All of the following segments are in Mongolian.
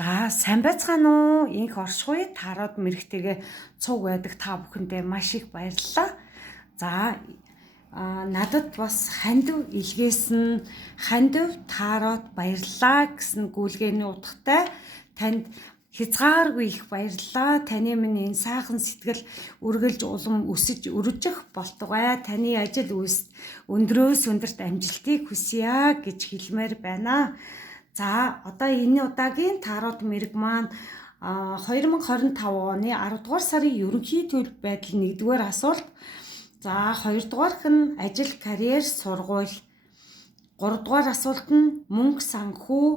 За сайн байцгаана уу? Инх оршихуй таарад мэрэгтэйгээ цуг байдаг та бүхэндээ маш их баярлалаа. За надад бас хандив илгээсэн хандив таарад баярлалаа гэсэн гүйлгээний утгатай танд хязгааргүй их баярлалаа. Таны минь энэ сайхан сэтгэл үргэлж улам өсөж өрөжих болтугай. Таны ажил үйлс өндрөөс өндөрт амжилтыг хүсье гэж хэлмээр байна. За одоо энэ удаагийн таарот мэрэг маань 2025 оны 10 дугаар сарын ерөнхий төлөв байдал 1-р асуулт. За 2 дугаарх нь ажил, карьер, сургууль. 3 дугаар асуулт нь мөнгө, санхүү.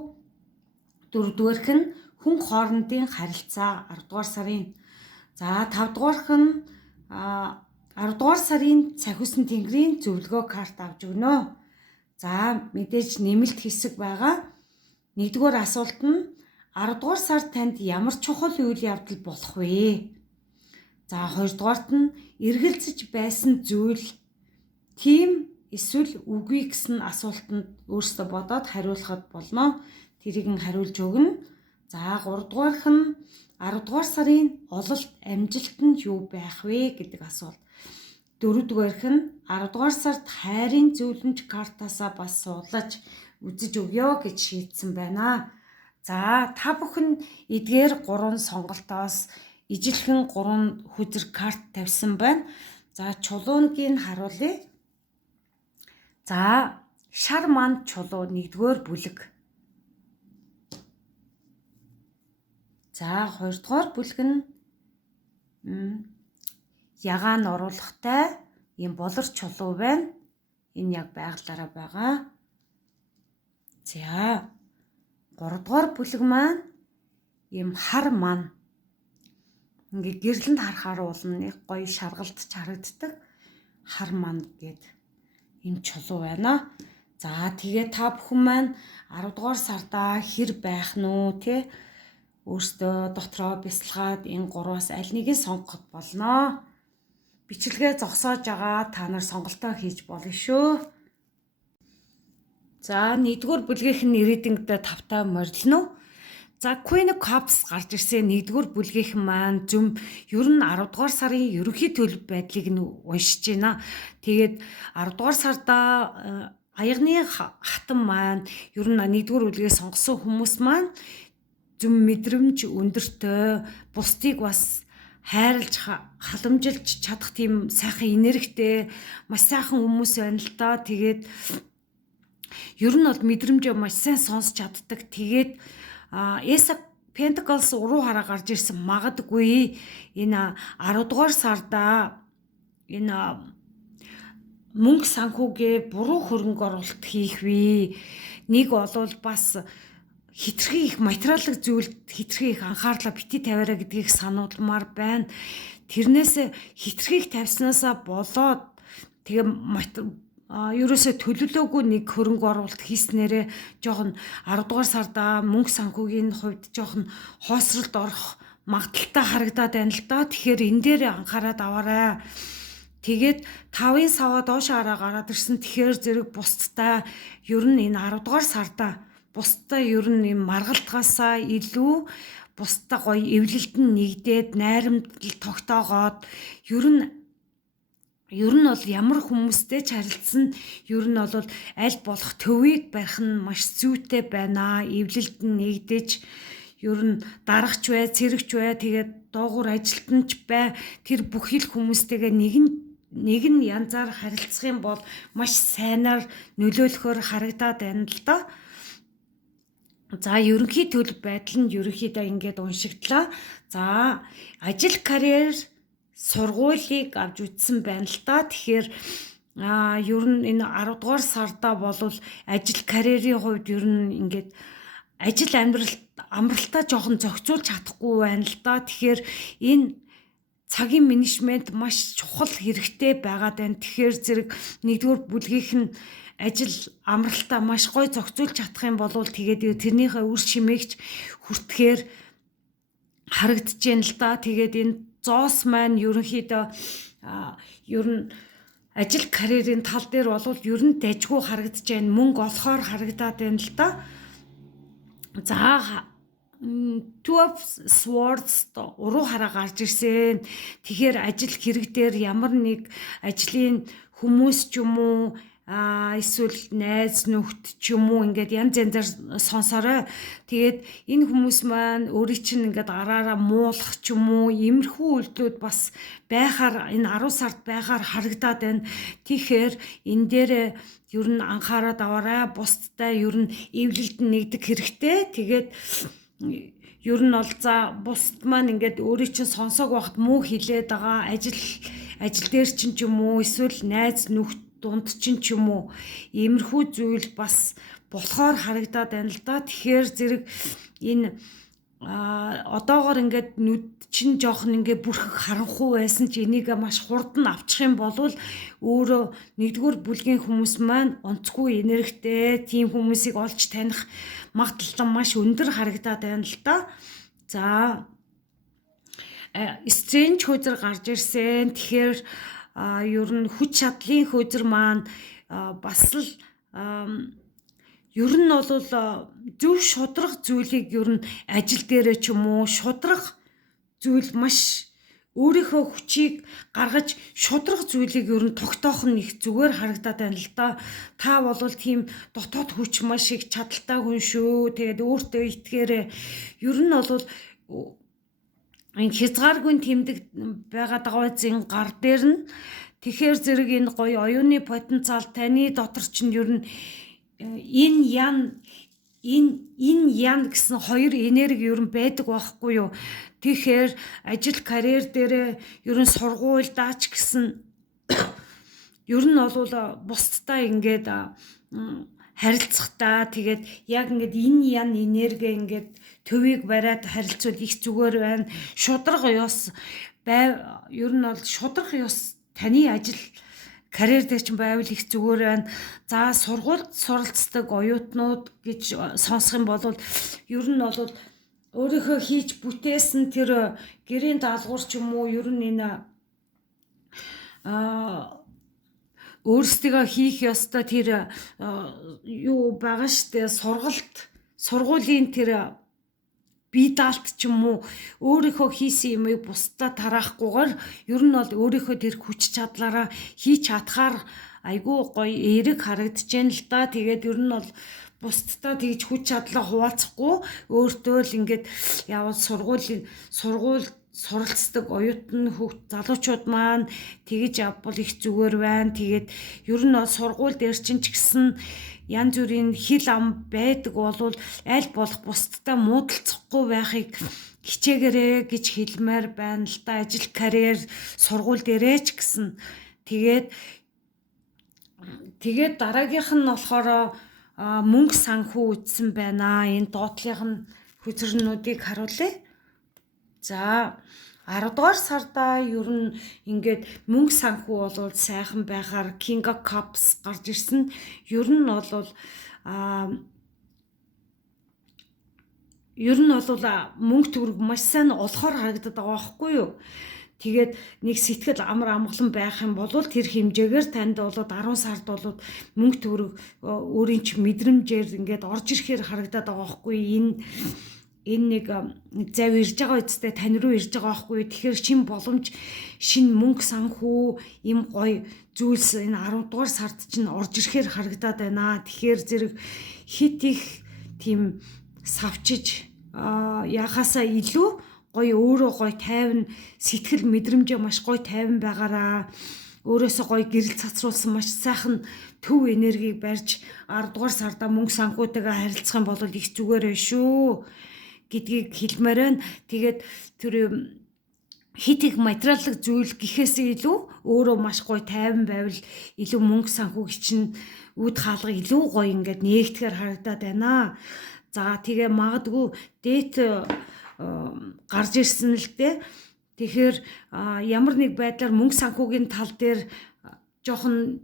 4 дугаарх нь хүн хоорондын харилцаа 10 дугаар сарын. За 5 дугаарх нь 10 дугаар сарын цахиусан тэнгэрийн зөвлөгөө карт авч өгнө. За мэдээж нэмэлт хэсэг байгаа. 1-р асуулт нь 10 дугаар сард танд ямар чухал үйл явдал болох вэ? За 2 дугаарт нь эргэлзэж байсан зүйл тийм эсвэл үгүй гэсэн асуултанд өөрсдөө бодоод хариулахад болно. Тэрийг нь хариулж өгнө. За 3 дугаарх нь 10 дугаар сарын ололт амжилт нь юу байх вэ гэдэг асуулт. 4 дугаарх нь 10 дугаар сард хайрын зөвлөмж картаасаа бас суулаж үзэж өгье гэж шийдсэн байна. За та бүхэн эдгээр 3 сонголтоос ижилхэн 3 хүзэр карт тавьсан байна. За чулуунийг харуулъя. За шар манд чулуу 1-р бүлэг. За 2 дугаар бүлэг нь ягаан оруулахтай ийм болор чулуу байна. Энэ яг байгалаараа байгаа. За 3 дугаар бүлэг маань ийм хар ман. Ингээ гэрлэнд харахаар уулна их гоё шаргалтч харагддаг хар ман гэд ийм чулуу байна. За тэгээ та бүхэн маань 10 дугаар сардаа хэр байх нь үү те өөртөө дотроо бясалгаад энэ 3-аас аль нэгийг сонгоход болно. Бичлэгээ зогсоож байгаа та нар сонголтоо хийж болно шүү. За 1-р бүлгийнх нь ирээдүйдээ тавтай морилно. За Queen of Cups гарч ирсэн 1-р бүлгийнх маань зөв ер нь 10 дугаар сарын ерөнхий төлөв байдлыг нь уншиж байна. Тэгээд 10 дугаар сарда аягны хатан маань ер нь 1-р бүлгээ сонгосон хүмүүс маань зөв мэдрэмж өндөртэй бусдыг бас хайрлж халамжилж чадах тийм сайхан энергитэй маш сайхан хүмүүс байна л да. Тэгээд ер нь бол мэдрэмжээ маш сайн сонсч чаддаг. Тэгээд Ace of Pentacles уруу хараа гарч ирсэн магадгүй энэ 10 дугаар сарда энэ мөнгө санхүүгээ буруу хөрөнгө оруулалт хийх вэ? Нэг болвол бас хитрхи их материалын зүйлд хитрхи их анхаарлаа бити тавиараа гэдгийг сануулмаар байна. Тэрнээс хитрхи их тавьснаасаа болоод тэгээ ерөөсөө төлөвлөөгүй нэг хөрөнгө оруулалт хийснээрээ жоохон 10 дугаар сарда мөнгө санхүүгийн хувьд жоохон хоосролд орох магадaltaй харагдаад байна л да. Тэгэхээр энэ дээр анхаарал аваарай. Тэгээд 5-ын саваа доош гараад ирсэн. Тэгэхээр зэрэг бусдтай ер нь энэ 10 дугаар сарда бусдтай ер нь юм маргалтгаасаа илүү бусдтай гоё эвлэлд нь нэгдээд найрамдал тогтоогоод ер нь бол ямар хүмүүстэй ч харилцсан ер нь бол аль болох төвийг барих нь маш зүйтэй байна. Эвлэлд нь нэгдэж ер нь дарагч бай, цэрэгч бай, тэгээд доогуур ажилтнч бай. Тэр бүх ил хүмүүстэйгээ нэг нь янзаар харилцах юм бол маш сайнаар нөлөөлөхөөр харагдаад байна л да. За ерөнхий төлөв байдал нь ерөнхийдөө ингээд уншигдлаа. За ажил, карьер, сургуулийг авч үзсэн байна л да. Тэгэхээр ер нь энэ 10 дугаар сарда болвол ажил, карьерийн хувьд ер нь ингээд ажил амралтаа жоохон зохицуулж чадахгүй байна л да. Тэгэхээр энэ цагийн менежмент маш чухал хэрэгтэй байгаад байна. Тэгэхээр зэрэг 1-р бүлгийнх нь ажил амралтаа маш гоё зохицуулж чадах юм бол тэгээд тэрнийхээ үр шимээгч хүртэхээр харагдаж байна л да. Тэгээд энэ зоос маань ерөнхийдөө ер нь ажил карьерийн тал дээр бол ер нь дайггүй харагдаж байна. Мөнгө олохоор харагдаад байна л да. За Two of Swords уруу хараа гарч ирсэн. Тэгэхээр ажил хэрэг дээр ямар нэг ажлын хүмүүс ч юм уу эсвэл найз нөхд ч юм уу ингээд янз янзаар сонсороо. Тэгээд энэ хүмүүс маань өөрийн чинь ингээд араараа муулах ч юм уу иймэрхүү үйлдэлүүд бас байхаар энэ 10 сард байхаар харагдаад байна. Тэгэхээр энэ дээр ер нь анхаарал аваарай. Бусдтай ер нь эвлэлд нэгдэх хэрэгтэй. Тэгээд ер нь бол за бусд маань ингээд өөрийн чинь сонсоог байхад муу хилээд байгаа ажил дээр чинь ч юм уу эсвэл найз нөхд дунд чинь ч юм уу иймэрхүү зүйл бас болохоор харагдаад байна л да. Тэгэхээр зэрэг энэ одоогоор ингээд нүд чинь жоохон ингээд бүрхэг харанхуй байсан ч энийг маш хурдан авчих юм бол өөрөө нэгдүгээр бүлгийн хүмүүс маань онцгүй энергитэй тийм хүмүүсийг олж таних магадлал маш өндөр харагдаад байна л да. За Strange хөөзөр гарч ирсэн. Тэгэхээр ер нь хүч чадлын хөөзөр маань бас л ер нь бол зөв шудрах зүйлийг ер нь ажил дээрээ ч юм уу шудрах зүйл маш өөрийнхөө хүчийг гаргаж шудрах зүйлийг ер нь тогтоох нь их зүгээр харагдаад байна л да. Та бол тийм дотоод хүч маш их чадaltaй хүн шүү. Тэгээд өөртөө итгээрээ ер нь бол энэ хязгааргүй тэмдэг байгаа дагавцын гар дээр нь тэгэхээр зэрэг энэ гоё оюуны потенциал таны дотор чинь ер нь энэ ян гэсэн хоёр энерги ер нь байдаг байхгүй юу. Тэгэхээр ажил карьер дээр ер нь сургуульдаач гэсэн ер нь бол бусдтай ингээд харилцахтаа тэгээд яг ингээд энэ ян энерги ингээд төвийг бариад харилцвал их зүгээр байна. Шудраг ёс ер нь бол шудраг ёс таны ажил карьер дээр чинь байвал их зүгээр байна. За сургуульд суралцдаг оюутнууд гэж сонсох юм бол ер нь бол өөрийнхөө хийж бүтээсэн тэр гэрийн даалгавар ч юм уу ер нь энэ өөрсдөө хийх ёстой тэр юу байгаа штэ сургуулийн тэр бие даалт ч юм уу өөрийнхөө хийсэн юмыг бусдаа тараахгүйгээр ер нь бол өөрийнхөө тэр хүч чадлаараа хийж чадхаар айгүй гоё эерэг харагдчихээн л да. Тэгээд ер нь бол бусдаа тэгж хүч чадлаа хуваалцахгүй өөртөө л ингээд явал сургууль суралцдаг оюутан залуучууд маань тэгж авбал их зүгээр байна. Тэгээд ер нь бол сургууль дээр чинь ч гэсэн янз бүрийн хил ам байдаг болвол аль болох бусдтай муудалцахгүй байхыг хичээгээрэй гэж хэлмээр байна л да. Ажил карьер сургууль дээрээ ч гэсэн тэгээд дараагийнх нь болохоор мөнгө санхүү үтсэн байна. Энэ доотлих нь хүзэрнүүдийг харуулъя. За 10 дугаар сарда ер нь ингээд мөнгө санхүү бол сайхан байхаар King of Cups гарч ирсэн. Ер нь бол мөнгө төгрөг маш сайн олохоор харагдаад байгаа байхгүй юу? Тэгээд нэг сэтгэл амар амгалан байх юм бол тэр хэмжээгээр танд бол 10 сард бол мөнгө төгрөг өөрийн ч мэдрэмжээр ингээд орж ирэхээр харагдаад байгаа байхгүй энэ нэг зав ирж байгаа үедээ тань руу ирж байгаа байхгүй. Тэгэхээр шин боломж шин мөнгө санхүү им гоё зүйлс энэ 10 дугаар сард чинь орж ирэхээр харагдаад байна. Тэгэхээр зэрэг хит их тийм савчиж яхасаа илүү гоё өөрөө гоё тайван сэтгэл мэдрэмжээ маш гоё тайван байгаараа өөрөөсөө гоё гэрэл цацруулсан маш сайхан төв энергийг барьж 10 дугаар сарда мөнгө санхүүтэйгээ харилцах юм бол их зүгээр байна шүү гэдгийг хэлмээр байна. Тэгээд тэр хит их материаллык зүйл гэхээсээ илүү өөрөө маш гоё тайван байвал илүү мөнгө санхүүг чинь үд хаалга илүү гоё ингээд нээгдэхээр харагдаад байна. За тэгээ магадгүй дээд гарч ирсэн л дээ. Тэгэхээр ямар нэг байдлаар мөнгө санхүүгийн тал дээр жоохон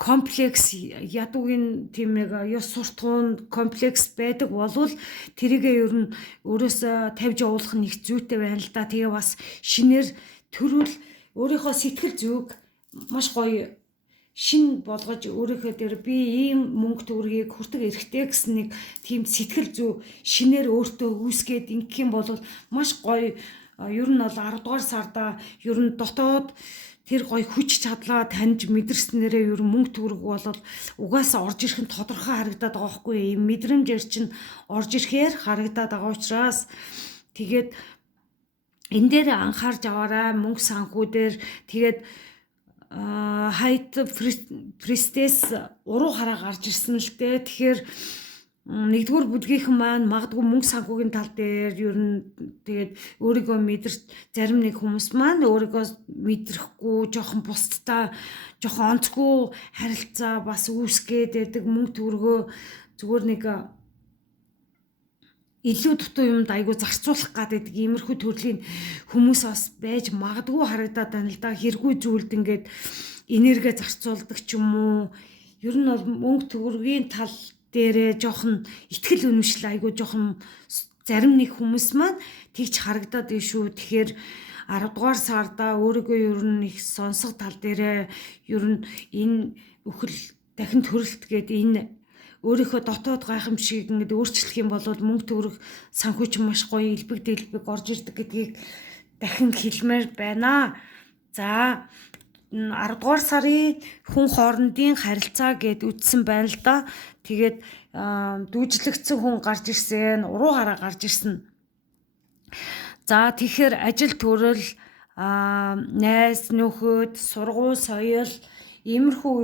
комплекс ядуугийн тийм нэг ёс суртахуун комплекс байдаг болвол тэрийгээ ер нь өөрөөсөө тавьж явуулах нь их зүйтэй байна л да. Тэгээ бас шинээр төрүүл өөрийнхөө сэтгэл зүг маш гоё шин болгож өөрийнхөө дээр би ийм мөнгө төгрөгийг хүртэг эрэхтэй гэсэн нэг тийм сэтгэл зүй шинээр өөртөө үүсгээд ингэх юм бол маш гоё. Ер нь бол 10 дугаар сарда ер нь дотоод тэр гоё хүч чадлаа таньж мэдэрснээрээ ер нь мөнгө төгрөг бол угаасаа орж ирэх нь тодорхой харагдаад байгаа хгүй. Ийм мэдрэмжээр чинь орж ирэхээр харагдаад байгаа учраас тэгээд энэ дээр анхаарч аваарай мөнгө санхүү дээр. Тэгээд хайт пристес уруу хараа гарч ирсэн л дээ. Тэгэхээр нэгдүгээр бүлгийнхэн маань магадгүй мөнгө санхүүгийн тал дээр ер нь тэгээд өөрийгөө мэдэрч зарим нэг хүмүүс маань өөрийгөө мэдрэхгүй жоохон бусдтай жоохон онцгүй харилцаа бас үүсгээд байдаг. Мөнгө төгрөгөө зүгээр нэг илүү дутуу юмд айгу зарцуулах гэдэг иймэрхүү төрлийн хүмүүс бас байж магадгүй харагдаад байна л да. Хэрэггүй зүйлд ингээд энерги зарцуулдаг ч юм уу. Ер нь бол мөнгө төгрөгийн тал дээрээ жоохон ихтгэл үнэмшил айгу жоохон зарим нэг хүмүүс маань тэгж харагдаад байна шүү. Тэгэхээр 10 дугаар сарда өөрийгөө ер нь их сонсох тал дээрээ ер нь энэ үхэл дахин төрөлт гээд энэ өөрийнхөө дотоод гайхамшиг ингээд өөрчлөх юм бол мөнгө төгрөг санхүүч маш гоё элбэг дэлбэг орж ирдэг гэдгийг дахин хэлмээр байна. За 10 дугаар сарын хүн хоорондын харилцаа гэд үтсэн байна л да. Тэгээд дүүжлэгдсэн хүн гарч ирсэн, уруу хараа гарч ирсэн. За тэгэхээр ажил төрөл, найз нөхөд, сургууль, соёл иймэрхүү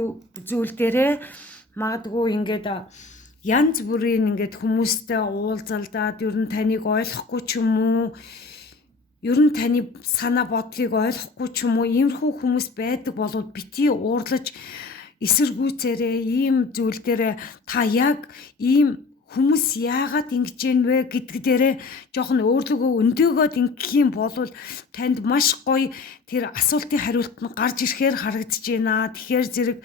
зүйл дээрээ магадгүй ингээд янз бүрийн ингээд хүмүүстэй уулзалдаад ер нь таныг ойлгохгүй ч юм уу, ер нь таны санаа бодлыг ойлгохгүй ч юм уу, иймэрхүү хүмүүс байдаг бол бити уурлаж эсэргүүцээрээ ийм зүйл дээр та яг ийм хүмүүс яагаад ингэж юм бэ гэдг дээрээ жоохон өөрлөгөө өндөөгөөд ингэх юм бол танд маш гоё тэр асуултын хариулт нь гарч ирэхээр харагдаж байна. Тэгэхээр зэрэг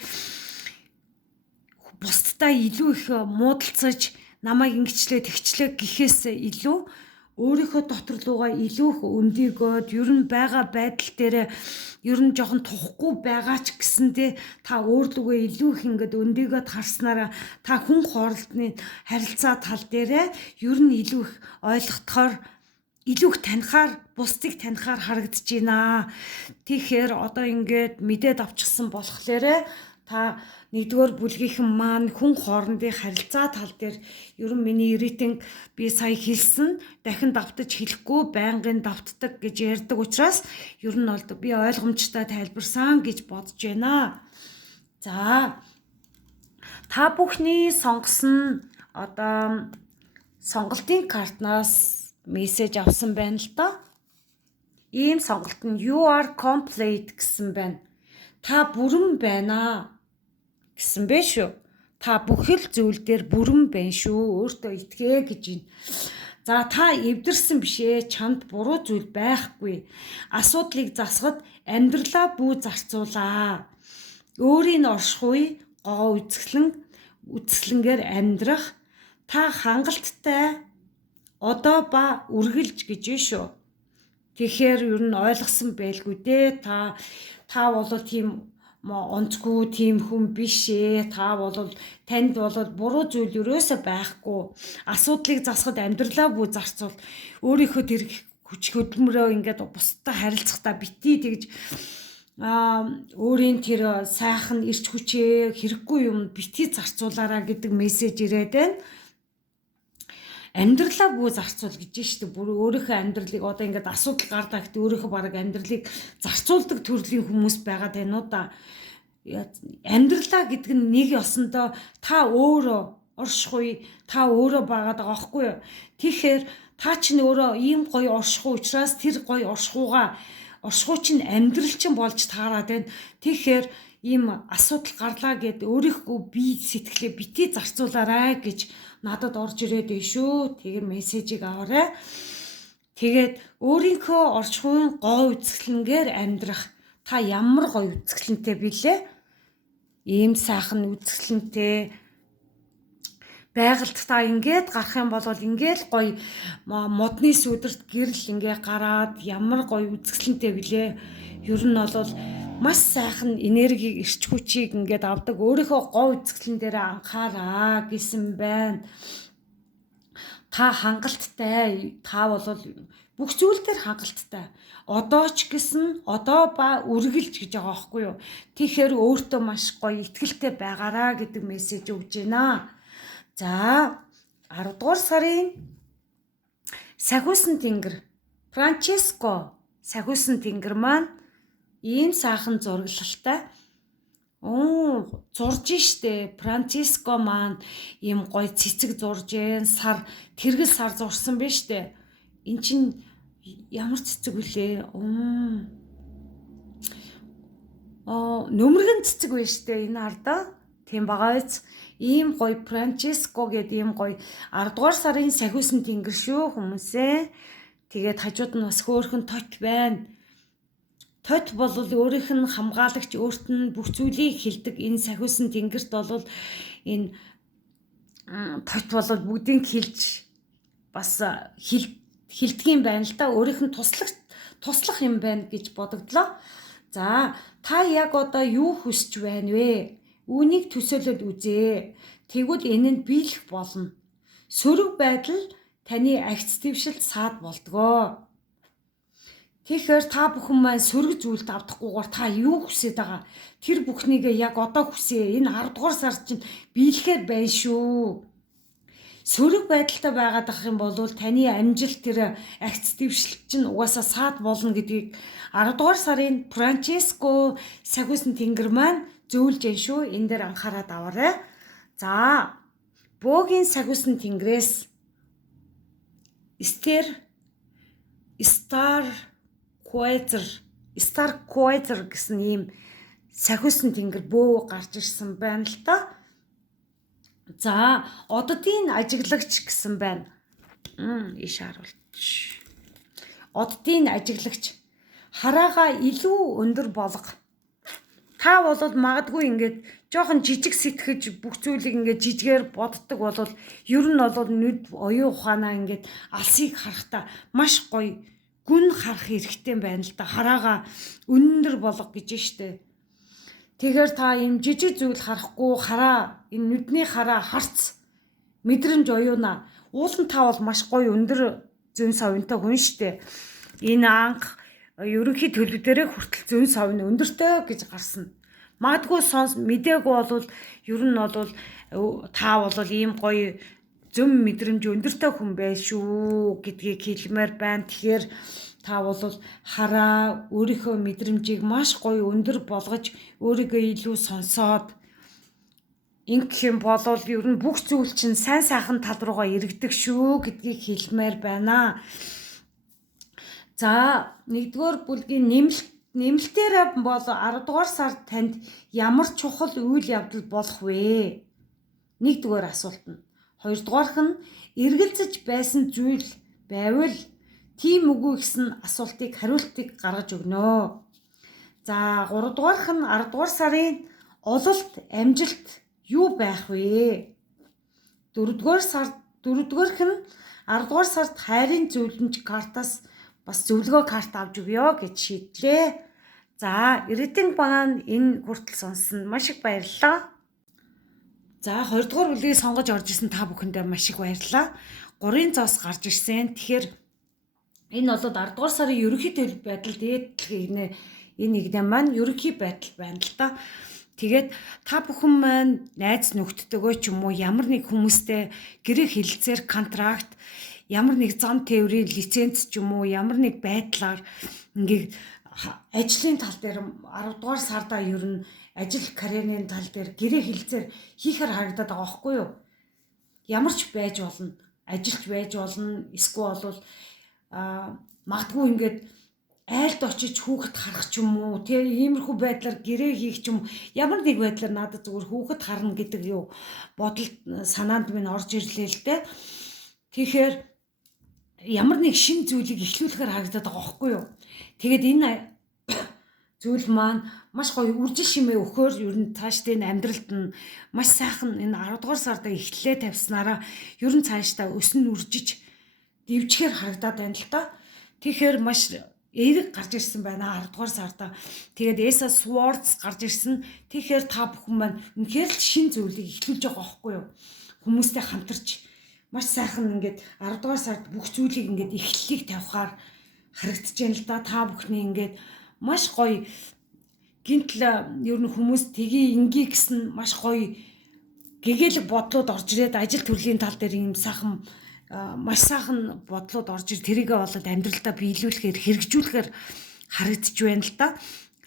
бусдтай илүү их муудалцаж намайг ингэчлээ тэгчлээ гэхээс илүү өөрийнхөө дотор руугаа илүү их өндөгөөд ер нь байгаа байдал дээр ер нь жоохон тухгүй байгаа ч гэсэндээ та өөрлөгөө илүү их ингээд өндөгөөд харснараа та хүн хоорондны харилцаа тал дээр ер нь илүү их ойлгохоор илүү их танихаар бусдыг танихаар харагдаж байна. Тэгэхээр одоо ингээд мэдээд авчихсан болохоор та нэгдүгээр бүлгийнхэн маань хүн хоорондын харилцаа тал дээр ер нь миний рейтинг би сая хэлсэн дахин давтаж хэлэхгүй байнгын давтдаг гэж ярьдаг учраас ер нь бол би ойлгомжтой тайлбарсан гэж бодож байна. За та бүхний сонгосон одоо сонголтын картнаас мессеж авсан байна л да. Ийм сонголт нь you are complete гэсэн байна. Та бүрэн байна гэсэн бэ шүү. Та бүхэл зүйл дээр бүрэн байна шүү. Өөртөө итгэ гэж байна. За та эвдэрсэн бишээ. Чамд буруу зүйл байхгүй. Асуудлыг засахад амьдралаа бүү зарцуулаа. Өөрийн оршихуй гоо үзэсгэлэнгээр амьдрах. Та хангалттай одоо ба үргэлж гэж шүү. Тэгэхээр ер нь ойлгосон байлгүй дээ. Та бол тийм онцгүй тийм хүн биш ээ. Та бол танд бол буруу зүйл ерөөсөө байхгүй. Асуудлыг засахад амьдралаа бүү зарцуул. Өөрийнхөө тэр хүч хөдөлмөрөө ингээд бусдад харилцахдаа бити тэгж өөрийн тэр сайхан ирч хүчээ хэрэггүй юм бити зарцуулаараа гэдэг мессеж ирээд байна. Амьдралаа бүү зарцуул гэж шүү дээ. Бүр өөрийнхөө амьдралыг одоо ингээд асуудал гардаг гэхэд өөрийнхөө бараг амьдралыг зарцуулдаг төрлийн хүмүүс байгаа тань уу да. Амьдралаа гэдэг нь нэг ёсондоо та өөрөө оршихуй, та өөрөө байгаад байгаа байхгүй юу? Тэгэхээр та чинь өөрөө ийм гоё оршихуй учраас тэр гоё оршихуй чинь амьдрал чинь болж таарад байна. Тэгэхээр ийм асуудал гарлаа гэд өөрийнхөө бие сэтгэлээ бити зарцуулаарай гэж надад орж ирээд байна шүү. Тэгэхээр мессежийг аваарай. Тэгээд өөрийнхөө орчхуйн гоо үзэсгэлэнгээр амьдрах. Та ямар гоё үзэсгэлэнтэй билээ? Ийм сайхан үзэсгэлэнтэй байгальд та ингээд гарах юм бол ингээд гоё модны сүдэрт гэрэл ингээ гараад ямар гоё үзэсгэлэнтэй билээ. Ер нь бол маш сайхан энергийг, эрч хүчийг ингээд авдаг. Өөрийнхөө говь үзэсгэлэн дээр анхаараа гэсэн байна. Та хангалттай, та бол бүх зүйл дээр хангалттай. Одоо ч гэсэн одоо ба үргэлж гэж байгаа байхгүй юу? Тэгэхээр өөртөө маш гоё ихтгэлтэй байгаараа гэдэг мессеж өгж байна. За 10 дугаар сарын сахиусан тэнгэр Франческо сахиусан тэнгэр маань ийм сайхан зураглалтай зурж штэ. Франческо маань ийм гоё цэцэг зурж гэн сар тэргэл сар зурсан бэ штэ. Эн чин ямар цэцэг вүлээ? Нөмргэн цэцэг вэ штэ энэ ардаа. Тийм багаач. Ийм гоё Франческо гэдэг ийм гоё 10 дугаар сарын сахиусан тэнгэр шүү хүмүүсээ. Тэгээд хажууд нь бас хөөхөн тот байна. Тот бол өөрийнх нь хамгаалагч, өөрт нь бүх зүйлийг хилдэг. Энэ сахиусан тэнгэрт бол энэ тот бол бүгдийг хилж бас хилдэг юм байна л да. Өөрийнх нь туслах юм байна гэж бодогдлоо. За та яг одоо юу хүсэж байна вэ? Үүнийг төсөөлөд үзээ. Тэгвэл энэ нь биелэх болно. Сөрөг байдал таны агц дэвшилд саад болдгоо. Тэгэхээр та бүхэн маань сөрөг зүйлд авдахгүйгээр та юу хүсэж байгаа? Тэр бүхнийг яг одоо хүсээ. Энэ 10 дугаар сар чинь биелэхээр байна шүү. Сөрөг байдалтай байгаад ах юм бол таны амжилт тэр агц дэвшилт чинь угаасаа саад болно гэдгийг 10 дугаар сарын Франческо сахиусан тэнгэр маань зөвлөж гэн шүү. Энэ дээр анхаарал аваарай. За Бөөгийн сахиусан тэнгэрээс Star Quasar гэсэн ийм сахиусан тэнгэр бөө гарч ирсэн байна л та. За оддын ажиглагч гэсэн байна. Иш харуулж. Оддын ажиглагч хараагаа илүү өндөр болго. Та бол магадгүй ингээд жоохон жижиг сэтгэж бүх зүйлийг ингээд жижигээр боддог бол ер нь бол нүд оюун ухаанаа ингээд алсыг харахтаа маш гоё гүн харах хэрэгтэй байна л да. Хараагаа өндөр болго гэж штэ. Тэгэхээр та юм жижиг зүйл харахгүй хараа энэ нүдний хараа харц мэдрэмж оюуна уулан та бол маш гоё өндөр зүүн совинтой хүн штэ. Энэ анх ерөнхий төлөв дээрээ хүртэл зүүн совин өндөртэй гэж гарсан. Магадгүй мдээгүй бол ер нь бол та бол ийм гоё зөв мэдрэмж өндөртэй хүн bay шүү гэдгийг хэлмээр байна. Тэгэхээр та бол хараа өөрийнхөө мэдрэмжийг маш гоё өндөр болгож өөрийгөө илүү сонсоод ингэх юм бол ер нь бүх зүйл чинь сайн сайхан тал руугаа эргэдэг шүү гэдгийг хэлмээр байна. За 1-р бүлгийн нэмэлтээр бол 10 дугаар сард танд ямар чухал үйл явдал болох вэ? 1-р асуулт нь. 2-дугаарх нь эргэлзэж байсан зүйл байвал тийм үгүй гэсэн асуултыг хариултыг гаргаж өгнө. За 3-дугаарх нь 10 дугаар сарын ололт амжилт юу байх вэ? 4-дугаарх нь 10 дугаар сард хайрын зөвлөмж картаас бас зөвлөгөө карт авч өгье гэж шийдлээ. За, ирээдүйн маань энэ хүртэл сонсон маш их баярлалаа. За, 2 дугаар бүлгийг сонгож орж исэн та бүхэндээ маш их баярлалаа. 3-ын зоос гарч ирсэн. Тэгэхээр энэ бол 10 дугаар сарын ерөнхий төлөв байдал дээдлэг энэ нэгэн маань ерөнхий байдал байна л та. Тэгээд та бүхэн маань найз нөхдөдөө ч юм уу ямар нэг хүмүүстэй гэрээ хэлэлцээр контракт ямар нэг зам тээврийн лиценз ч юм уу ямар нэг байдлаар ингээд ажлын тал дээр 10 дугаар сардаа ер нь ажил карьерийн тал дээр гэрээ хэлэлцээр хийхээр харагдаад байгаа байхгүй юу? Ямар ч байж болно. Ажилч байж болно. Эсвэл бол магадгүй ингээд айлд очиж хүүхэд харах ч юм уу тийм иймэрхүү байдлаар гэрээ хийх ч юм ямар нэг байдлаар надад зүгээр хүүхэд харна гэдэг юу бодолд санаанд минь орж ирлээ л дээ. Тэгэхээр ямар нэг шин зүйлийг эхлүүлэхээр харагдаад байгаа байхгүй юу. Тэгээд энэ зүйл маань маш гоё үржил шимээ өгөхөөр ер нь цаашдаа энэ амьдралд нь маш сайхан энэ 10 дугаар сарда эхлэлээ тавьснараа ер нь цаашдаа өснө үржиж дивжихээр харагдаад байна л та. Тэгэхээр маш Эрэг гарч ирсэн байна 10 дугаар сарда. Тэгээд Эса Свордс гарч ирсэн. Тэгэхээр та бүхэн маань үнэхээр л шин зүйлийг эхлүүлж байгаа байхгүй юу? Хүмүүстэй хамтарч маш сайхан ингээд 10 дугаар сард бүх зүйлийг ингээд эхлэлийг тавихаар харагдаж байна л да. Та бүхний ингээд маш гоё гинтл ер нь хүмүүс тгий инги гэсэн маш гоё гэгээлэг бодлоод орж ирээд ажил төрлийн тал дээр юм сайхан маш сайхан бодлоод орж ир тэрийгээ болоод амьдралдаа биелүүлэхээр хэрэгжүүлэхээр харагдаж байна л да.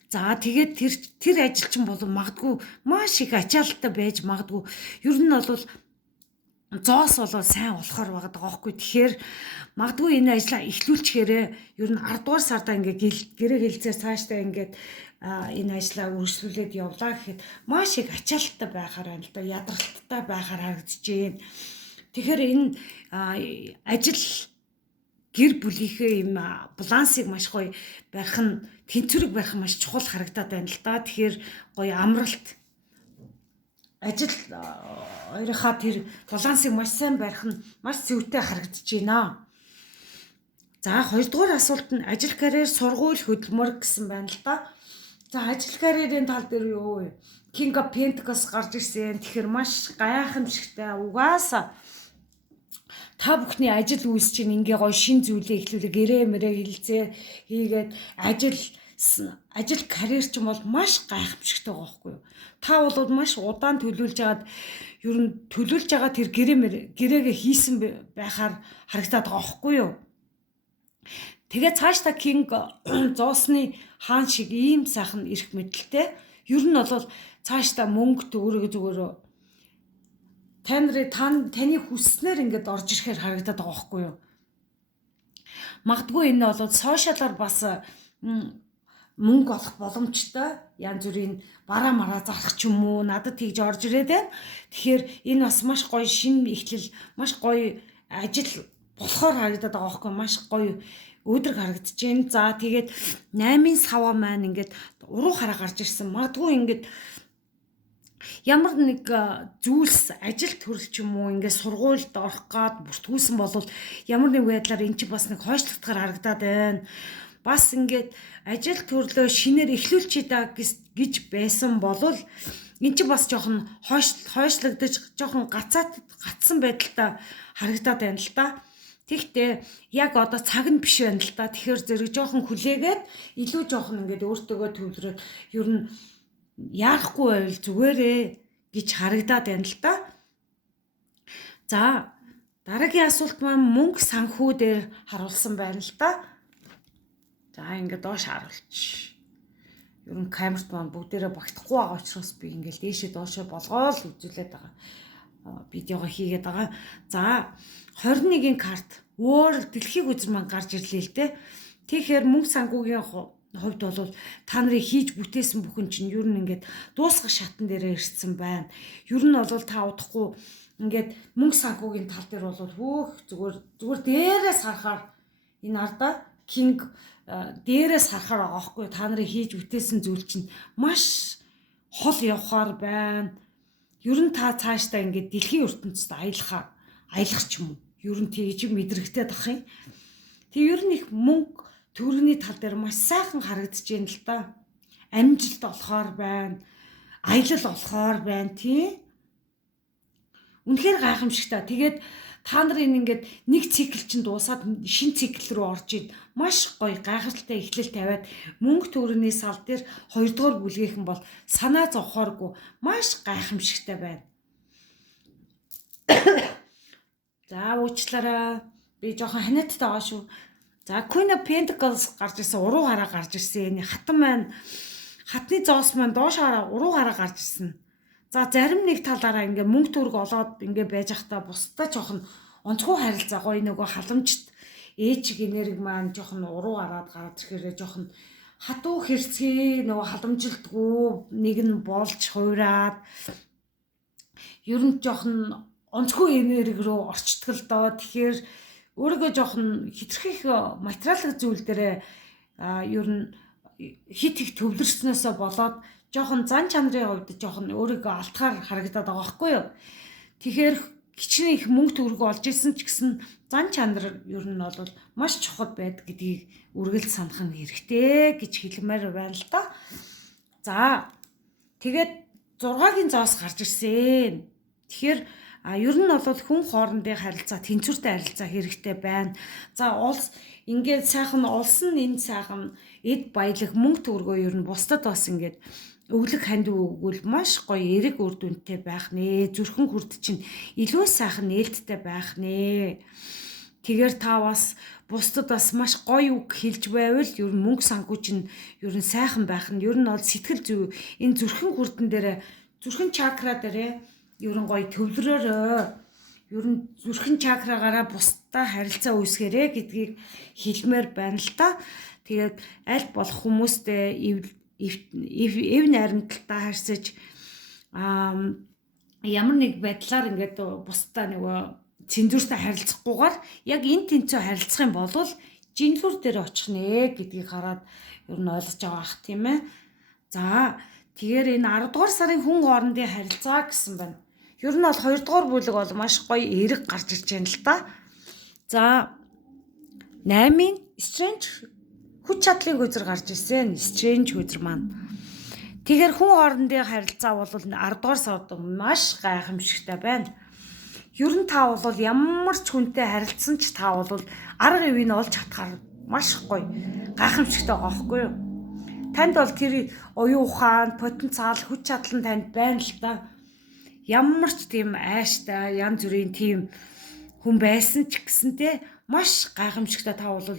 За тэгээд тэр ажилчин бол магадгүй маш их ачаалттай байж магадгүй. Ер нь бол зоос болоод сайн болохоор байгаа даахгүй. Тэгэхээр магадгүй энэ ажлаа эхлүүлчихээрээ ер нь 10 дугаар сарда ингээд гэрээ хэлцээр цаашдаа ингээд энэ ажлаа үргэлжлүүлээд явлаа гэхэд маш их ачаалттай байхаар байна л да. Ядралттай байхаар харагдаж байна. Тэгэхээр энэ ажил гэр бүлийнхээ юм балансыг маш гоё барих нь тэнцвэрийг барих маш чухал харагдаад байна л да. Тэгэхээр гоё амралт ажил хоёрынхаа тэр балансыг маш сайн барих нь маш зүйтэй харагдаж байна. За хоёрдугаар асуулт нь ажил карьер сургууль хөдөлмөр гэсэн байна л да. За ажил карьерийн тал дээр юу вэ? King of Pentacles гарч ирсэн. Тэгэхээр маш гайхамшигтай угаасаа та бүхний ажил үйлс чинь ингээ гоё шин зүйлээ эхлүүлээ гэрээ мэрээ хилцээ хийгээд ажил карьер ч юм бол маш гайхамшигтай байгаа байхгүй юу? Та бол маш удаан төлөвлөж яагаад ер нь төлөвлөж байгаа тэр гэрээгээ хийсэн байхаар харагдаад байгаа байхгүй юу? Тэгээ цаашдаа King зоосны хаан шиг ийм сайхан ирэх мэдлэлтэй. Ер нь бол цаашдаа мөнгө төгрөг зүгээр таны хүснээр ингээд орж ирэхээр харагдаад байгаа байхгүй юу? Магадгүй энэ бол сошиалар бас мөнгө олох боломжтой. Янз бүрийн бараа мараа зарах ч юм уу надад тэгж орж ирээд байна. Тэгэхээр энэ бас маш гоё шинэ эхлэл, маш гоё ажил болохоор харагдаад байгаа байхгүй юу? Маш гоё өдрөг харагдаж байна. За тэгээд 8-ын сава маань ингээд уруу хараа гарч ирсэн. Магадгүй ингээд ямар нэг зүйлс ажил төрөл ч юм уу ингээд сургуульд орох гад бүртгүүлсэн болвол ямар нэг байдлаар эн чинь бас нэг хойшлогдохоор харагдаад байна. Бас ингээд ажил төрлөө шинээр эхлүүлчихье да гэж байсан болвол эн чинь бас жоохон хойшлогдож жоохон гацсан байдалтай харагдаад байна л да. Тэгтээ яг одоо цаг нь биш байна л да. Тэгэхээр зэрэг жоохон хүлээгээд илүү жоохон ингээд өөртөөгөө төвлөрөөд ер нь яахгүй байвал зүгээрээ гэж харагдаад байна л да. За дараагийн асуулт маань мөнгө санхүү дээр харуулсан байна л да. За ингээд доош харуулчих. Ер нь камерт маань бүгдээрээ багтахгүй байгаа учраас би ингээд дээшээ доошоо болгоол үзүүлээд байгаа. Видеого хийгээд байгаа. За 21-ийн карт өөр дэлхийг үзэр маань гарч ирлээ л дээ. Тэгэхээр мөнгө санхүүгийн хувьд бол та нарын хийж бүтээсэн бүхэн чинь ер нь ингээд дуусгах шатан дээрээ ирсэн байна. Ер нь бол та удахгүй ингээд мөнгө санхүүгийн тал дээр бол хөөх зүгээр дээрээс харахаар энэ ардаа King дээрээс харахаар байгаа байхгүй та нарын хийж бүтээсэн зүйл чинь маш хол явахаар байна. Ер нь та цаашдаа ингээд дэлхийн ертөнцид аялах ч юм уу. Ер нь тэгж мэдрэгтэй тах юм. Тэг ер нь их мөнгө төгрөгийн тал дээр маш сайхан харагдаж байна л да. Амжилт олохоор байна. Аялал олохоор байна тий. Үнэхээр гайхамшигтай. Тэгээд та нарын ингээд нэг цикл чинь дуусаад шинэ цикл рүү орж ид маш гоё гайхалтай эхлэл тавиад мөнгө төгрөгийн сал дээр 2 дугаар бүлгийнхэн бол санаа зовхооргүй маш гайхамшигтай байна. За уучлаарай. Би жоохон ханиадтай байгаа шүү. За Queen of Pentacles гарч ирсэн, уруу хараа гарч ирсэн. Хатан маань хатны зоос маань доош хараа уруу хараа гарч ирсэн. За зарим нэг талаараа ингээ мөнгө төгрөг олоод ингээ байж захта бусдаа жоохон онцгой харилцаа гоё нөгөө халамжт ээжиг энерги маань жоохон уруу хараад гараад ирэхээр жоохон хатуу хэрцгий нөгөө халамжилтгүй нэг нь болж хуураад ер нь жоохон онцгой энерги рүү орчтгол доо. Тэгэхээр өөрийгөө жоохон хитрхих материалын зүйл дээр ер нь хит их төвлөрснөөсөө болоод жоохон зан чанарын хувьд жоохон өөрийгөө алтахаар харагдаад байгаа байхгүй юу. Тэгэхээр хичнээн их мөнгө төгрөгөө олж ирсэн ч гэсэн зан чанар ер нь бол маш чухал байдаг гэдгийг үргэлж санах нь хэрэгтэй гэж хэлмээр байна л да. За тэгээд 6-гийн зоос гарч ирсэн. Тэгэхээр ер нь бол хүн хоорондын харилцаа, тэнцвэртэй харилцаа хэрэгтэй байна. За ингээд сайхан улсын энэ сайхан эд баялаг мөнгө төгрөгөө ер нь бусдад бас ингээд өглөг ханд өгвөл маш гоё эрэг үр дүнтэй байх нэ. Зүрхэн хүрд чинь илүү сайхан нээлттэй байх нэ. Тэгэхээр та бас бусдад бас маш гоё үг хэлж байвал ер нь мөнгө санхүү чинь ер нь сайхан байх нь ер нь бол сэтгэл зүй энэ зүрхэн хүрдэн дээр зүрхэн чакра дээр ер нь гоё төвлөрөөрөө ер нь зүрхэн чакрагаараа бусдаа харилцаа үүсгээрэй гэдгийг хэлмээр байна л та. Тэгээд аль болох хүмүүстэй эв найрамдалтай харьцаж ямар нэг байдлаар ингээд бусдаа нөгөө цензуртай харилцахгүйгээр яг энэ тэнцүү харилцах юм бол жинлүр дээр очих нэ гэдгийг хараад ер нь ойлгож байгаа ах тийм ээ. За тэгэхээр энэ 10 дугаар сарын хүн хоорондын харилцаа гэсэн байна. Ер нь бол 2 дугаар бүлэг бол маш гоё эрэг гарч ирж байна л да. За 8-ын strange хүч чадлын гүзэр гарч ирсэн. Strange гүзэр маань. Тэгэхээр хүн хоорондын харилцаа бол 10 дугаар сард маш гайхамшигтай байна. Ер нь та бол ямар ч хүнтэй харилцсан ч та бол арга ивийг олж чадхаар маш гоё гайхамшигтай байгаа байхгүй юу? Танд бол тэр оюун ухаан, потенциал, хүч чадал нь танд байна л да. Ямар ч тийм айштай, янз бүрийн тийм хүн байсан ч гэсэнтэй маш гайхамшигтай та бол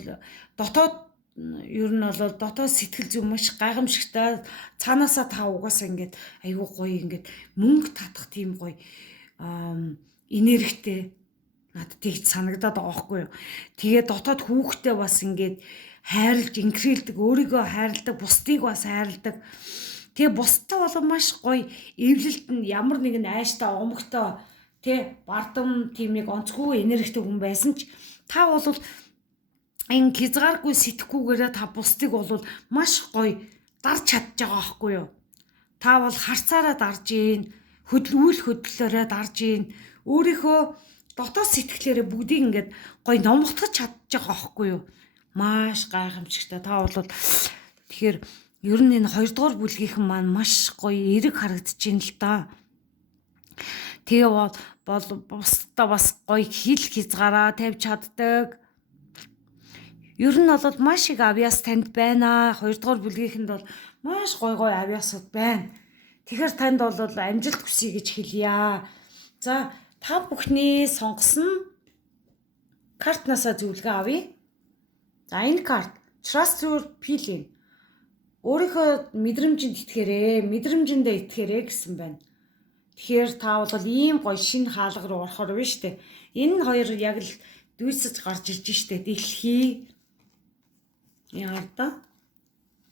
дотоод ер нь бол дотоод сэтгэл зүй маш гайхамшигтай цаанаасаа та угаасаа ингээд айгүй гоё ингээд мөнгө татах тийм гоё энергитэй надад тийж санагдаад байгаа байхгүй юу. Тэгээ дотоод хүүхдээ бас ингээд хайрлж инкрэлдэг, өөрийгөө хайрладаг, бусдыг бас хайрладаг. Тэгээ бусдаа бол маш гоё эвлэлт нь ямар нэгэн айштай омогтой тэ бардам тийм нэг онцгүй энергитэй хүн байсан ч та бол энэ хязгааргүй сэтгэхгүйгээр та бусдыг бол маш гоё дарж чадж байгаа байхгүй юу. Та бол харцаараа дарж ийн, үйл хөдлөлөөрөө дарж ийн, өөрийнхөө дотоод сэтгэлээрээ бүгдийг ингээд гоё номготгож чадж байгаа байхгүй юу. Маш гайхамшигтай. Та бол тэгэхээр ер нь энэ 2 дугаар бүлгийнхэн маань маш гоё эрэг харагдаж байна л да. Тэгээ бол бусдаа бас гоё хил хязгаараа тавьж чаддаг. Ер нь бол маш их авьяас танд байна. 2 дугаар бүлгийнхэнд бол маш гоё авьяасууд байна. Тэгэхээр танд бол амжилт хүсье гэж хэлье. За та бүхний сонгосон картнасаа зөвлөгөө авъя. За энэ карт Trust Your Feeling. Өөрийнхөө мэдрэмжинд итгээрэй, мэдрэмжиндээ итгээрэй гэсэн байна. Тэгэхээр та бол ийм гоё шинэ хаалга руу орохоор байна шүү дээ. Энэ хоёр яг л дүүсэж гарч ирж штэ. Дэлхий яарда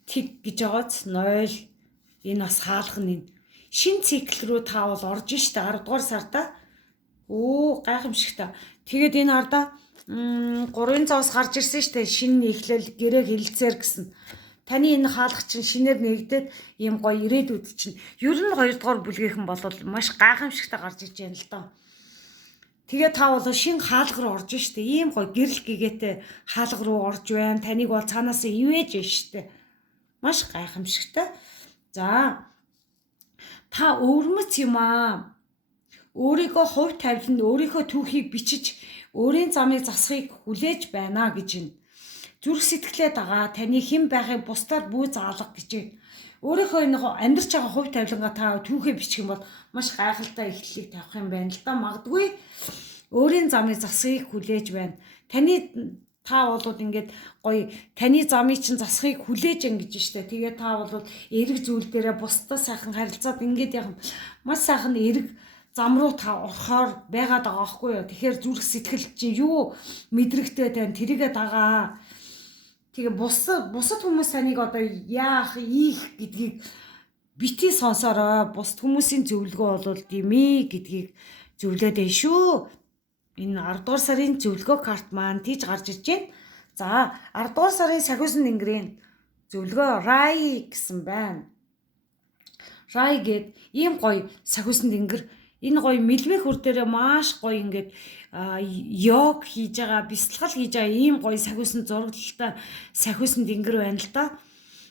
тэг гэж байгааз 0 энэ бас хаалга нь шинэ цикл рүү та бол орж штэ 10 дугаар сарда. Гайхамшигтай. Тэгээд энэ хардаа 3-ын цаас гарч ирсэн штэ шинэ эхлэл гэрээ хэлэлцээр гэсэн. Таны энэ хаалга чинь шинээр нэгдээд ийм гоё ирээдүйд чинь ер нь 2 дугаар бүлгийнхэн бол маш гайхамшигтай гарч иж байна л доо. Тэгээ та бол шинэ хаалга руу орж штэ ийм гоё гэрэл гэгээтэй хаалга руу орж байна. Таныг бол цаанаасаа ивэж штэ. Маш гайхамшигтай. За та өвөрмөц юм аа. Өөрийгөө хувь тавилан, өөрийнхөө түүхийг бичиж, өөрийн замыг засахыг хүлээж байна гэж байна. Зүрх сэтгэлээ дагаа таны хэн байхыг бусдаар бүү заалга гэж. Өөрийнхөө энэ амьдарч байгаа хувь тавилангаа та түүхээ бичих юм бол маш гайхалтай эхлэлийг тавих юм байна л да. Магадгүй өөрийн замыг засахыг хүлээж байна. Та бол ингээд гоё таны замыг чинь засахыг хүлээж ингэж штэ. Тэгээ та бол эрэг зүйл дээрээ бусдаа сайхан харилцаад ингээд яг маш сайхан эрэг зам руу та орохоор байгаад байгаа байхгүй юу. Тэгэхээр зүрх сэтгэл чинь юу мэдрэгтэй тань тэрийгэ дагаа. Тэгээ бусад хүмүүс таныг одоо яах, ийх гэдгийг бити сонсороо. Бусад хүмүүсийн зөвлөгөө бол дими гэдгийг зөвлөд энэ шүү. Энэ 10 дугаар сарын зөвлөгөө карт маань тийж гарч иж байна. За 10 дугаар сарын сахиусан тэнгэрийн зөвлөгөө Рай гэсэн байна. Рай гэд ийм гоё сахиусан тэнгэр Энэ гоё мэлмэх хөр дээрээ маш гоё ингээд йог хийж байгаа, бясалгал хийж байгаа ийм гоё сахиусан зурагтай сахиусан тэнгэр байна л да.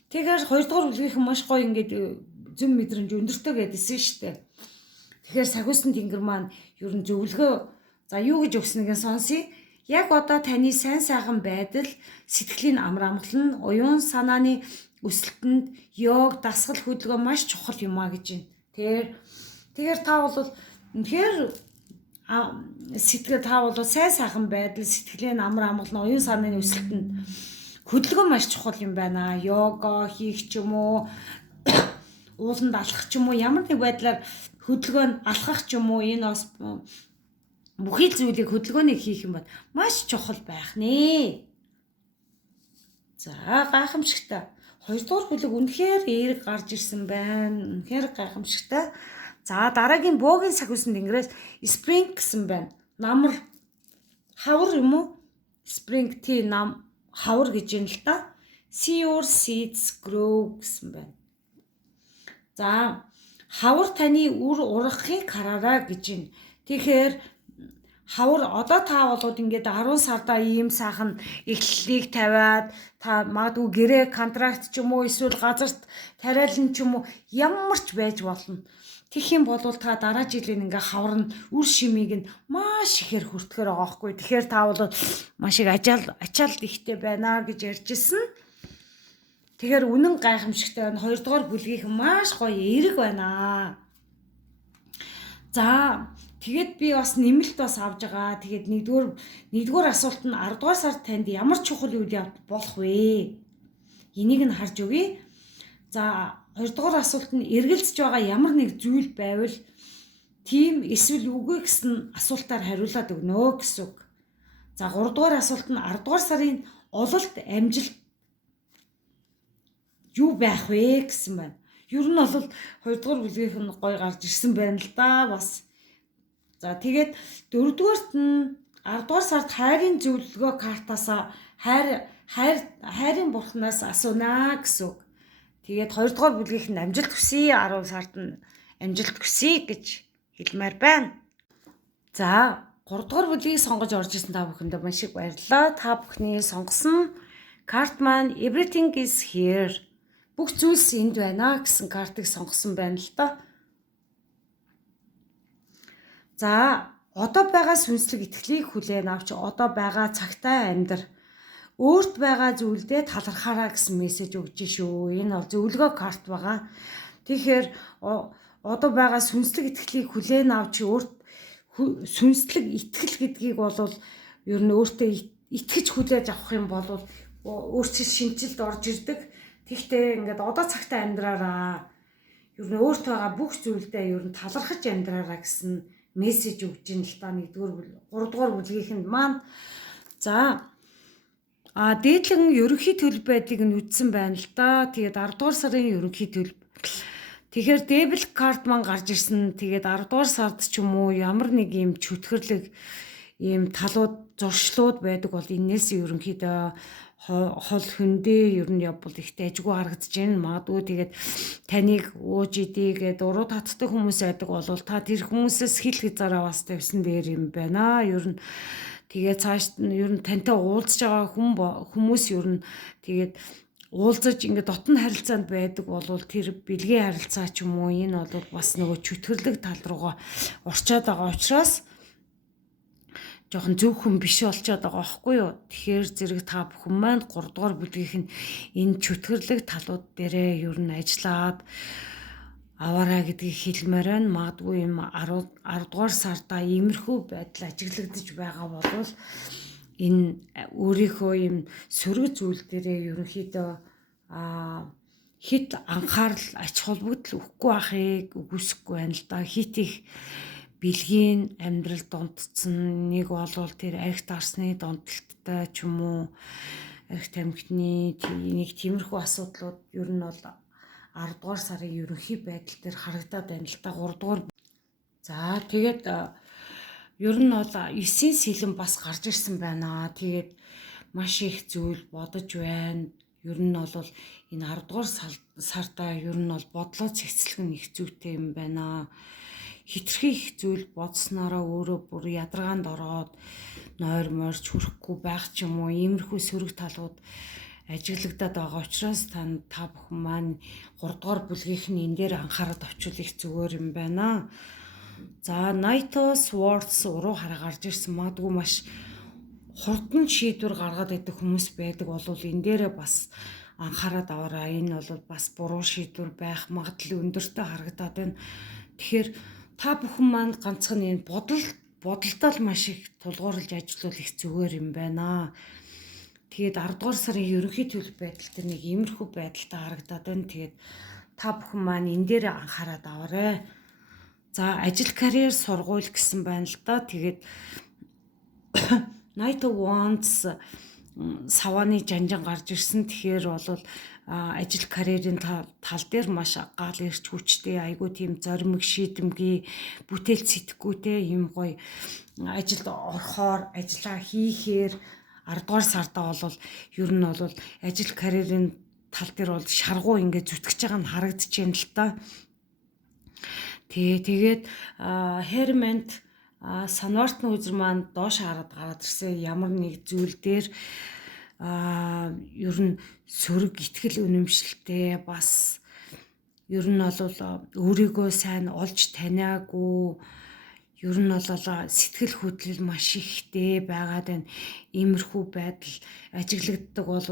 Тэгэхээр 2 дугаар бүлгийнхэн маш гоё ингээд зөв мэдрэмж өндөртэй гэдсэн шүү дээ. Тэгэхээр сахиусан тэнгэр маань ер нь зөвлөгөө за юу гэж өгснөгийг сонсъё. Яг одоо таны сайн сайхан байдал, сэтгэлийн амар амгалан, уян санааны өсөлтөнд йог, дасгал хөдөлгөөн маш чухал юм а гэж байна. Тэгэхээр та бол үнэхээр сэтгэл та бол сайн сайхан байдал, сэтгэлийн амар амгалан, уян санааны өсөлтөнд хөдөлгөөн маш чухал юм байна. Йога хийх ч юм уу, ууланд алхах ч юм уу, ямар нэг байдлаар хөдөлгөөн алхах ч юм уу, энэ бас бүхий зүйлийг хөдөлгөөнийг хийх юм бол маш чухал байх нэ. За гайхамшигтай. 2 дугаар бүлэг үнэхээр эерэг гарч ирсэн байна. Үнэхээр гайхамшигтай. За дараагийн бөөгийн сахиусан тэнгэрээс спринг гэсэн байна. Намар хавар юм уу? Spring tea нам хавар гэж юм л та. See your seeds grow гэсэн байна. За хавар таны үр ургахыг хараарай гэж байна. Тэгэхээр хавар одоо та болоод ингээд 10 сарда ийм сайхан эхлэлийг тавиад та магадгүй гэрээ контракт ч юм уу эсвэл газарт тариалан ч юм уу ямар ч байж болно. Тэгэх юм бол та дараа жилийн ингээ хавар нь үр шимийг нь маш ихээр хүртгэхээр байгаа хгүй. Тэгэхээр та бол маш их ачаал ихтэй байна гэж ярьжсэн. Тэгэхээр үнэн гайхамшигтай байна. 2 дугаар бүлгийнх маш гоё эерэг байна. За тэгээд би бас нэмэлт бас авж байгаа. Тэгээд нэгдүгээр асуулт нь 10 дугаар сард танд ямар чухал үйл явдал болох вэ? Энийг нь харж өгье. За 2 дугаар асуулт нь эргэлзэж байгаа ямар нэг зүйл байвал тийм эсвэл үгүй гэсэн асуултаар хариулаад өгнө гэсэн үг. За 3 дугаар асуулт нь 10 дугаар сарын ололт амжилт юу байх вэ гэсэн байна. Ер нь бол 2 дугаар бүлгийнх нь гоё гарч ирсэн байна л да бас. За тэгээд 4 дугаарт нь 10 дугаар сард хайрын зөвлөгөө картаасаа хайрын бурхнаас асуунаа гэсэн үг. Тэгээд 2 дугаар бүлгийнх нь амжилт хүсье, 10 сард нь амжилт хүсье гэж хэлмээр байна. За 3 дугаар бүлгийг сонгож орж ирсэн та бүхэндээ маш их баярлалаа. Та бүхний сонгосон карт маань Everything is here. Бүх зүйлс энд байна гэсэн картыг сонгосон байна л да. За одоо байгаа сүнслэг итгэлийг хүлээн авч одоо байгаа цагтаа амьдр. Өөрт байгаа зүйлдээ талархаараа гэсэн мессеж өгч шүү. Энэ бол зөвлөгөө карт байгаа. Тэгэхээр одоо байгаа сүнслэг итгэлийг хүлээн авч өөрт сүнслэг итгэл гэдгийг бол ер нь өөртөө итгэж хүлээж авах юм бол өөрчлөлт шинжилд орж ирдэг. Тэгтээ ингээд одоо цагтаа амьдраараа ер нь өөрт байгаа бүх зүйлдээ ер нь талархаж амьдраараа гэсэн мессеж өгч ин л та 3 дугаар бүлгийнхэнд маань. За дээдлэн ерөнхий төлөв байдлыг нь үтсэн байна л да. Тэгээд 10 дугаар сарын ерөнхий төлөв. Тэгэхээр дебил карт маань гарч ирсэн. Тэгээд 10 дугаар сард ч юм уу ямар нэг юм чөтгөрлөг ийм талууд зуршлууд байдаг бол энээс ерөнхийдөө хол хөндөө ер нь явбал ихтэй ажгүй харагдаж байна. Магадгүй тэгээд таныг ууж идээ гэдэг уруу татдаг хүмүүс байдаг бол та тэр хүмүүсээс хил хязгаараа бас тавьсан дээр юм байна. Ер нь тэгээд цааш нь ер нь тантай уулзж байгаа хүмүүс ер нь тэгээд уулзаж ингээд дотн харилцаанд байдаг бол тэр бэлгийн харилцаа ч юм уу энэ бол бас нөгөө чөтгөрлөг тал руугаа орчоод байгаа учраас жоохон зөв хүн биш болчиход байгаа байхгүй юу. Тэгэхээр зэрэг та бүхэн маань 3 дугаар бүлгийнх нь энэ чөтгөрлөг талууд дээрээ ер нь ажиллаад аваараа гэдгийг хэлмээр байна. Магадгүй юм 10 дугаар сарда иймэрхүү байдал ажиглагдаж байгаа бол энэ өөрийнхөө юм сөрөг зүйл дээрээ ерөнхийдөө хит анхаарал ач холбогдол өгөхгүй байхыг үгүйсэхгүй байна л да. Хит их бэлгийн амьдрал дундцсан нэг болвол тэр архит арсны дундалттай ч юм уу архит тамхины нэг тиймэрхүү асуудлууд ер нь бол 10 дугаар сарын ерөнхий байдал дээр харагдаад байна л та 3 дугаар. За тэгээд ер нь бол 9-ийн сэлэн бас гарч ирсэн байна. Тэгээд маш их зүйл бодож байна. Ер нь бол энэ 10 дугаар сарда ер нь бол бодлоо цэгцлэх нь их зүйтэй юм байна. хитрхи их зүйл бодсноороо өөрөө бүр ядаргаанд ороод нойр морж хүрэхгүй байх ч юм уу иймэрхүү сөрөг талууд ажиглагдаад байгаа учраас та бүхэн маань 3 дугаар бүлгийнх нь энэ дээр анхаарал тавьчвал их зүгээр юм байна. За Naito Swords уруу хараа гарч ирсэн магадгүй маш хурдан шийдвэр гаргаад идэх хүмүүс байдаг болвол энэ дээрээ бас анхаарал аваарай. Энэ бол бас буруу шийдвэр байх магадлал өндөртэй харагдаад байна. Тэгэхээр та бүхэн маань ганцхан энэ бодолтой л маш их тулгуурлаж ажиллавал их зүгээр юм байна. Тэгээд 10 дугаар сарын ерөнхий төлөв байдал дээр нэг иймэрхүү байдалтай харагдаад байна. Тэгээд та бүхэн маань энэ дээр анхаарал аваарай. За ажил карьер сургууль гэсэн байна л да. Тэгээд Knight of Wands савааны жанжин гарч ирсэн. Тэгэхээр бол ажил карьерийн тал дээр маш гал ирч хүчтэй айгүй тийм зоримог шийдэмгий бүтээл сэтгэхгүйтэй юм гоё ажилд орохоор ажиллаа хийхээр 10 дугаар сардаа бол ер нь бол ажил карьерийн тал дээр бол шаргуу ингээд зүтгэж байгаа нь харагдаж байна л та. Тэгээд Hermant Санвартны үзэр маань доош хараад гараад ирсэн ямар нэг зүйл дээр ер нь сөрөг итгэл үнэмшилтэй бас ер нь бол өөрийгөө сайн олж таниагүй ер нь бол сэтгэл хөдлөл маш ихтэй байгаад байна. Иймэрхүү байдал ажиглагддаг бол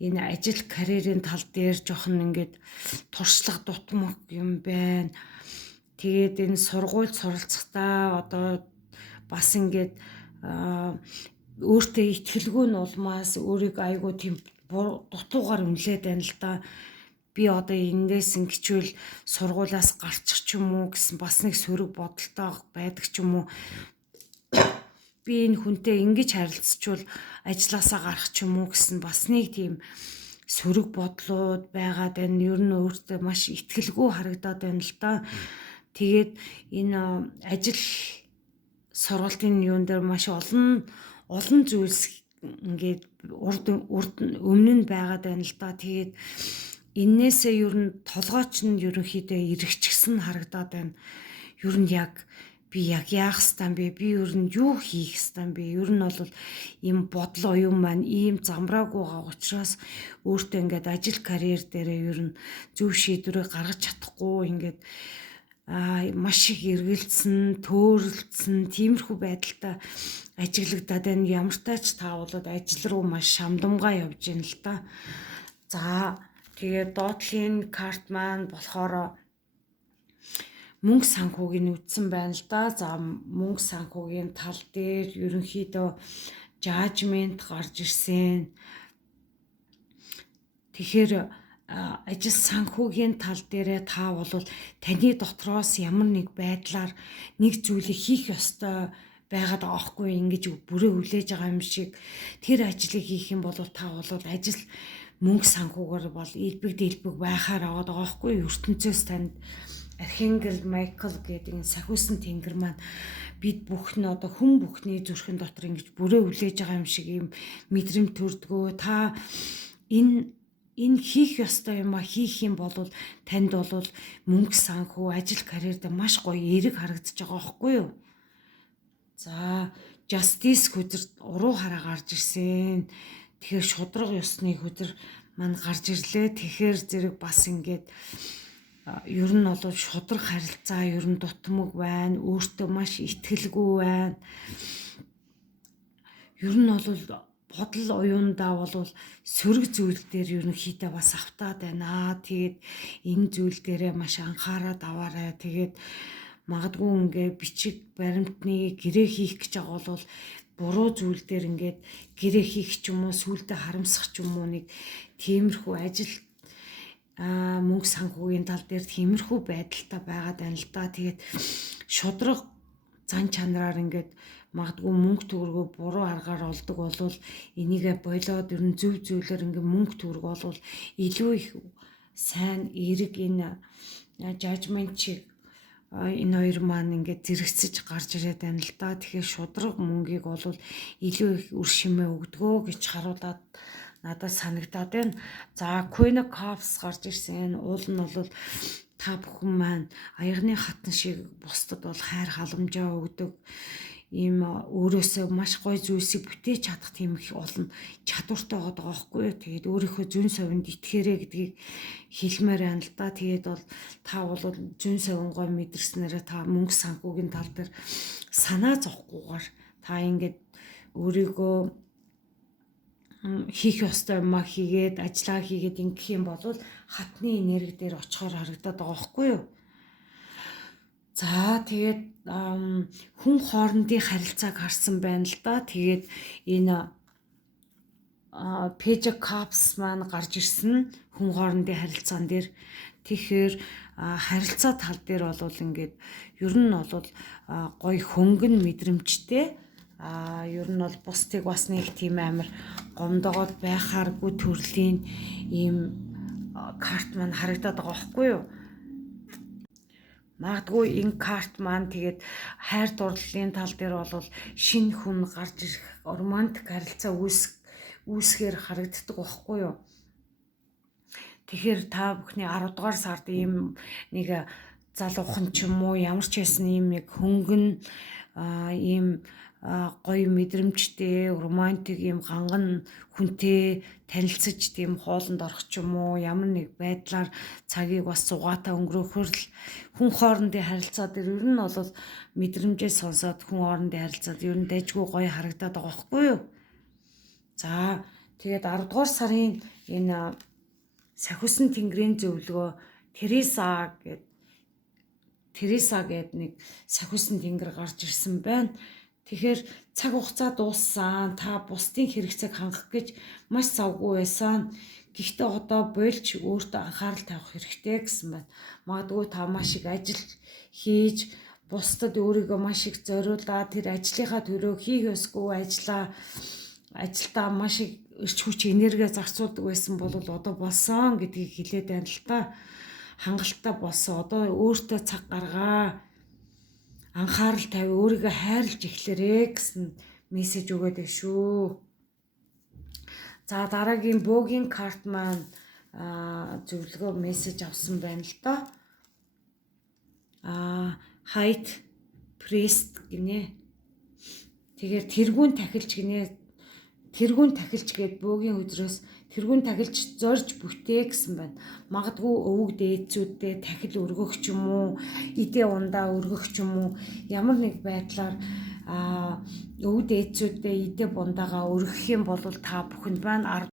энэ ажил карьерийн тал дээр жоохон ингээд туршлага дутмаг юм байна. Тэгээд энэ сургууль суралцахдаа одоо бас ингээд өөртөө итгэлгүй нь улмаас өөрийгөө айгүй тийм дутуугаар үнэлээд байна л да. Би одоо эндээс ингэчвэл сургуулиас гарчих ч юм уу гэсэн бас нэг сөрөг бодолтой байдаг ч юм уу. Би энэ хүнтэй ингэж харилцчвал ажилласаа гарах ч юм уу гэсэн бас нэг тийм сөрөг бодлууд байгаад байна. Ер нь өөртөө маш итгэлгүй харагдаад байна л да. Тэгээд энэ ажил сургалтын юун дээр маш олон зүйлс ингээд өмнө нь байгаад байна л да. Тэгээд эннээсээ ер нь толгойч нь ерөнхийдөө эргэжчихсэн харагдаад байна. Ер нь яг би яг яах ёстой бэ? Би ер нь юу хийх ёстой бэ? Ер нь бол ийм бодол оюун маань ийм замбраагүй байгаа учраас өөртөө ингээд ажил карьер дээрээ ер нь зөв шийдвэрээ гаргаж чадахгүй ингээд маш их эргэлзсэн, төөрөлдсөн тиймэрхүү байдалтай ажиглагдаад байна. Ямар ч тач та болоод ажил руу маш шамдамгаа явж байна л та. За тэгээд доотлын карт маань болохоор мөнгө санхүүгийн үтсэн байна л да. За мөнгө санхүүгийн тал дээр ерөнхийдөө judgment гарч ирсэн. Тэгэхээр ажил санхүүгийн тал дээрээ та бол таны дотроос ямар нэг байдлаар нэг зүйлийг хийх ёстой байгаад байгаа хгүй ингэж бүрээ хүлээж байгаа юм шиг тэр ажлыг хийх юм бол та бол ажил мөнгө санхүүгээр бол илбэг байхаар аваад байгаа хгүй ертөнцөөс танд Архангел Майкл гэдэг энэ сахиусан тэнгэр маань бид бүхэн одоо хүн бүхний зүрхэн дотор ингэж бүрээ хүлээж байгаа юм шиг юм мэдрэмт төрдгөө та энэ хийх ёстой юм а хийх юм бол танд бол мөнгө санхүү ажил карьерд маш гоё эерэг харагдаж байгаа байхгүй юу? За Justice хөдөр уруу хараа гарч ирсэн. Тэгэхээр шудраг ёсны хөдөр маань гарч ирлээ. Тэгэхээр зэрэг бас ингээд ер нь бол шудраг харилцаа ер нь дутмаг байна. Өөртөө маш итгэлгүй байна. Ер нь бол бодол оюундаа бол сөрөг зүйл дээр ерөнхийдөө бас автаад байна. Тэгээд энэ зүйл дээрээ маш анхаарал аваарай. Тэгээд магадгүй ингээ бичиг баримтны гэрээ хийх гэж байгаа бол буруу зүйл дээр ингээд гэрээ хийх ч юм уу сүултээ харамсах ч юм уу нэг тиймэрхүү ажил мөнгө санхүүгийн тал дээр тиймэрхүү байдалтай байгаад байна л да. Тэгээд шудраг зан чанараар ингээд магадгүй мөнгө төгрөгөө буруу аргаар олдог болвол энийгээ болоод ер нь зөв зүйлээр ингээ мөнгө төгрөг болвол илүү их сайн эерэг энэ judgment чиг энэ хоёр маань ингээ зэрэгцэж гарч ирээд байна л да. Тэгэхээр шудраг мөнгийг болвол илүү их үр шимээ өгдгөө гэж харуулад надад санагдаад байна. За Queen of Cups гарч ирсэн. Уул нь бол та бүхэн маань аягны хатан шиг бусдад бол хайр халамжаа өгдөг. Ийм өөрөөсөө маш гоё зүйлсийг бүтээж чадах тийм их олон чадвартай байгаа байхгүй юу. Тэгээд өөрийнхөө зүүн совинд итгээрэй гэдгийг хэлмээр байна л да. Тэгээд бол та бол зүүн совин гоё мэдэрснээрээ та мөнгө санхүүгийн тал дээр санаа зовхгүйгээр та ингээд өөрийгөө хийх ёстой юмаа хийгээд ажиллаа хийгээд ингэх юм бол хатны энерги дээр очихоор харагдаад байгаа байхгүй юу. За тэгээд хүн хоорондын харилцааг харсан байна л да. Тэгээд энэ Page Cups маань гарч ирсэн хүн хоорондын харилцаан дээр. Тэгэхээр харилцаа тал дээр бол ингээд ер нь бол гоё хөнгөн мэдрэмжтэй. Ер нь бол бусдыг бас нэг тийм амар гомдогоод байхааргүй төрлийн ийм карт маань харагдаад байгаа байхгүй юу. Магадгүй энэ карт маань тэгээд хайр дурлалын тал дээр бол шинэ хүн гарч ирэх романтик харилцаа үүсгээр харагддаг байхгүй юу. Тэгэхээр та бүхний 10 дугаар сард ийм нэг залуухан ч юм уу ямар ч байсан ийм нэг хөнгөн ийм гоё мэдрэмжтэй романтик ийм ганган хүнтэй танилцаж тийм хоолнд орох ч юм уу ямар нэг байдлаар цагийг бас зугаатаа өнгөрөөхөр л хүн хоорондын харилцаа дээр ер нь бол мэдрэмжээ сонсоод хүн хоорондын харилцаад ер нь дэжгүй гоё харагдаад байгаа байхгүй юу. За тэгээд 10 дугаар сарын энэ сахиусан тэнгэрийн зөвлөгөө Тереса гээд нэг сахиусан тэнгэр гарч ирсэн байна. Тэгэхээр цаг хугацаа дууссан. Та бусдын хэрэгцээг хангах гэж маш завгүй байсан. Гэхдээ одоо болж өөртөө анхаарал тавих хэрэгтэй гэсэн байна. Магадгүй та маш их ажил хийж, бусдад өөрийгөө маш их зориулаад тэр ажлынхаа төлөө хийх ёсгүй ажилдаа маш их эрч хүч энерги зарцуулдаг байсан бол одоо болсон гэдгийг хэлээд байна л та. Хангалттай болсон. Одоо өөртөө цаг гаргаа. Анхаарал тавь, өөрийгөө хайрлаж эхлэрээ гэсэн мессеж өгөөд байна шүү. За дараагийн бөөгийн карт маань зөвлөгөө мессеж авсан байна л да. High Priest гинэ. Тэгэхээр тэргүүн тахилч гинэ. Тэргүүн тахилч гээд бөөгийн өдрөөс тэргүүн тахилч зорж бүтээ гэсэн байна. Магадгүй өвөг дээдсүүдтэй тахил өргөх ч юм уу, идэ ундаа өргөх ч юм уу, ямар нэг байдлаар өвөг дээдсүүдтэй идэ бундаага өргөх юм бол та бүхэнд байна.